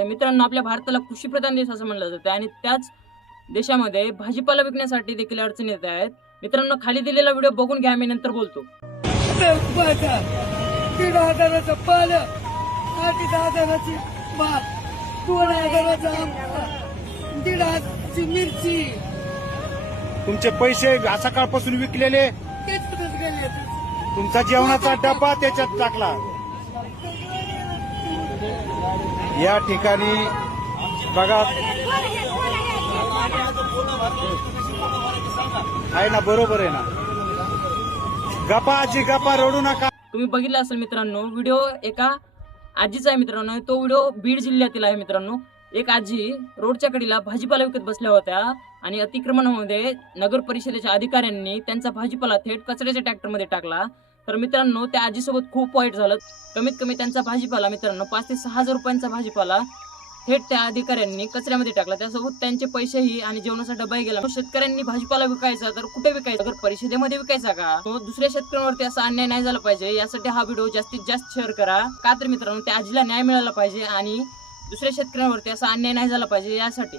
तर मित्रांनो, आपल्या भारताला कृषीप्रधान देश असं म्हणलं जातं आणि त्याच देशामध्ये भाजीपाला विकण्यासाठी देखील अडचणी येत आहेत. मित्रांनो, खाली दिलेला व्हिडिओ बघून घ्या, मी नंतर बोलतो. 3,000चं पालं, 8,000ची भात, 2,000चा आंबा, 1,500ची मिरची. तुमचे पैसे सकाळपासून विकलेले, त्याच्यातच गेले. तुमचा जेवणाचा डबा त्याच्यात टाकला. या ठिकाणी बघा, आहे ना, बरोबर आहे ना. गप्पा आजी गप्पा, रडू नका. तुम्ही बघितलं असेल मित्रांनो, व्हिडिओ एका आजीचा आहे मित्रांनो. तो व्हिडिओ बीड जिल्ह्यातील आहे मित्रांनो. एक आजी रोडच्या कडेला भाजीपाला विकत बसल्या होत्या आणि अतिक्रमणामध्ये नगर परिषदेच्या अधिकाऱ्यांनी त्यांचा भाजीपाला थेट कचऱ्याच्या ट्रॅक्टरमध्ये टाकला. तर मित्रांनो, त्या आजीसोबत खूप वाईट झालं. कमीत कमी त्यांचा भाजीपाला मित्रांनो 5,000 ते 6,000 रुपयांचा भाजीपाला थेट त्या अधिकाऱ्यांनी कचऱ्यामध्ये टाकला. त्यासोबत त्यांचे पैसेही आणि जेवणाचा डबाही गेला. शेतकऱ्यांनी भाजीपाला विकायचा तर कुठे विकायचा? नगर परिषदेमध्ये विकायचा का? तो दुसऱ्या शेतकऱ्यांवरती असा अन्याय नाही झाला पाहिजे. यासाठी हा व्हिडिओ जास्तीत जास्त शेअर करा. का तर मित्रांनो, त्या आजीला न्याय मिळाला पाहिजे आणि दुसऱ्या शेतकऱ्यांवरती असा अन्याय नाही झाला पाहिजे यासाठी.